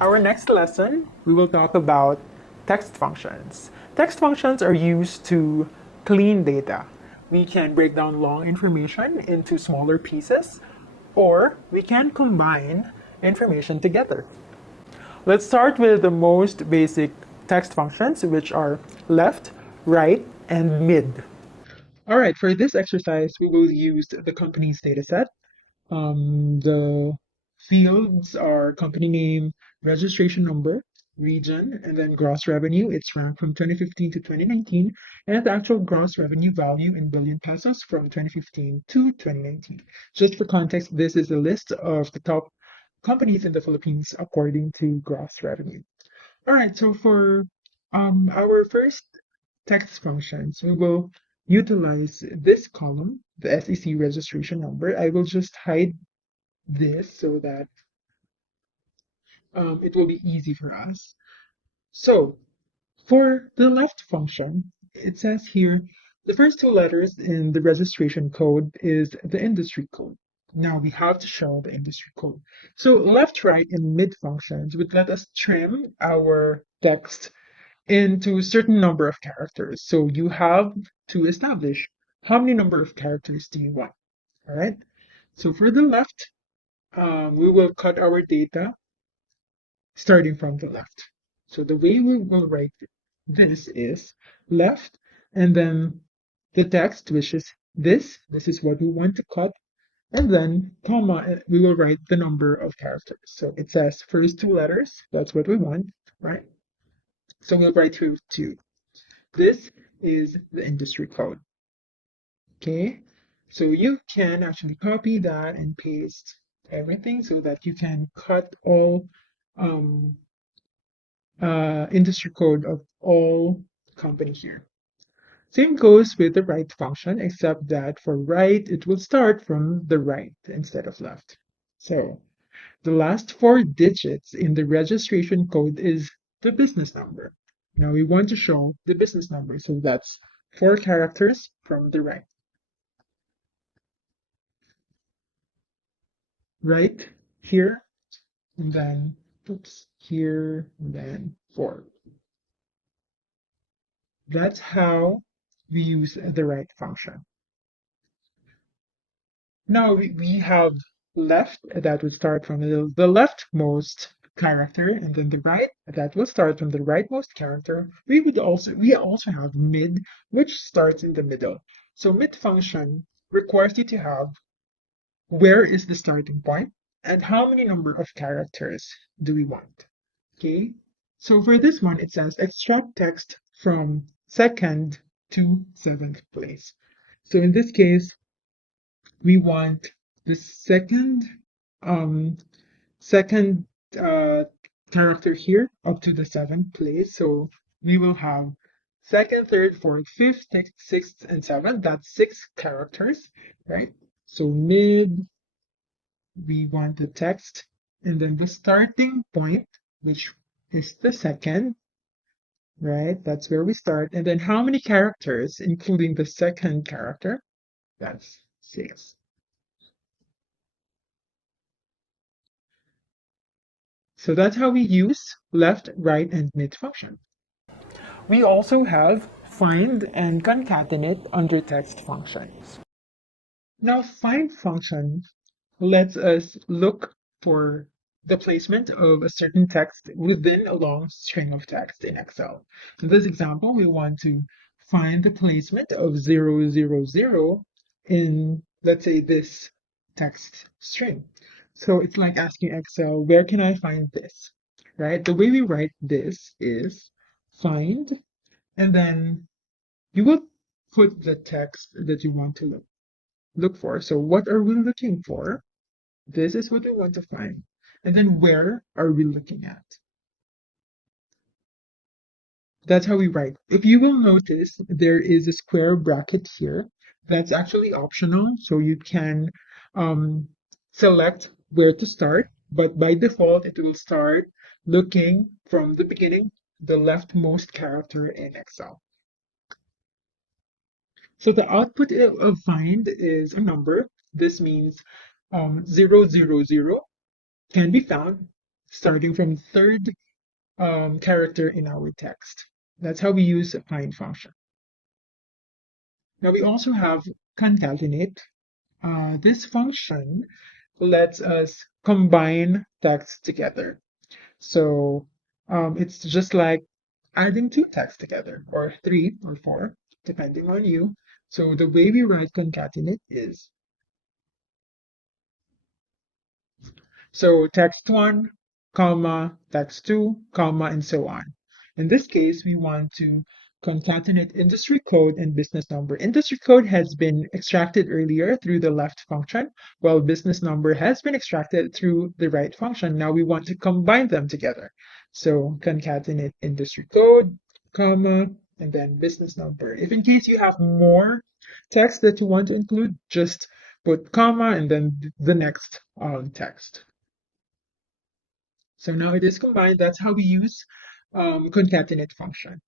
Our next lesson, we will talk about text functions. Text functions are used to clean data. We can break down long information into smaller pieces, or we can combine information together. Let's start with the most basic text functions, which are left, right, and mid. All right, for this exercise, we will use the company's dataset. The fields are company name, registration number, region, and then gross revenue. It's ranked from 2015 to 2019, and the actual gross revenue value in billion pesos from 2015 to 2019. Just for context, this is a list of the top companies in the Philippines according to gross revenue. All right, so for our first text functions, we will utilize this column, the SEC registration number. I will just hide this so that it will be easy for us. So for the left function, it says here the first two letters in the registration code is the industry code. Now we have to show the industry code. So left, right, and mid functions would let us trim our text into a certain number of characters. So you have to establish how many number of characters do you want. All right. So for the left, we will cut our data starting from the left. So the way we will write this is left, and then the text, which is this is what we want to cut, and then comma, we will write the number of characters. So it says first two letters, that's what we want, right? So we'll write here two. This is the industry code, okay? So you can actually copy that and paste everything so that you can cut all um, industry code of all company here. Same goes with the right function, except that for right, it will start from the right instead of left. So the last four digits in the registration code is the business number. Now we want to show the business number, so that's four characters from the right. Right here, and then, oops, here, and then four. That's how we use the right function. Now we have left that would start from the leftmost character, and then the right that will start from the rightmost character. We also have mid, which starts in the middle. So mid function requires you to have where is the starting point and how many number of characters do we want. Okay, so for this one, it says extract text from second to seventh place. So in this case, we want the um second uh character here up to the seventh place. So we will have second, third, fourth, fifth, sixth, and seventh. That's six characters, right? So mid, we want the text, and then the starting point, which is the second, right? That's where we start. And then how many characters, including the second character? That's six. So that's how we use left, right, and mid function. We also have find and concatenate under text functions. Now, find function lets us look for the placement of a certain text within a long string of text in Excel. In this example, we want to find the placement of 000 in, let's say, this text string. So it's like asking Excel, where can I find this? Right? The way we write this is find, and then you will put the text that you want to look for. So what are we looking for? This is what we want to find. And then where are we looking at? That's how we write. If you will notice, there is a square bracket here. That's actually optional, so you can um, select where to start. But by default, it will start looking from the beginning, the leftmost character in Excel. So the output of find is a number. This means 000 can be found. starting from third character in our text. That's how we use a find function. Now we also have concatenate. This function lets us combine texts together. So it's just like adding two texts together, or three or four, depending on you. So the way we write concatenate is so text one, comma, text two, comma, and so on. In this case, we want to concatenate industry code and business number. Industry code has been extracted earlier through the left function, while business number has been extracted through the right function. Now we want to combine them together. So concatenate industry code, comma, and then business number. If in case you have more text that you want to include, just put comma and then the next text. So now it is combined. That's how we use concatenate function.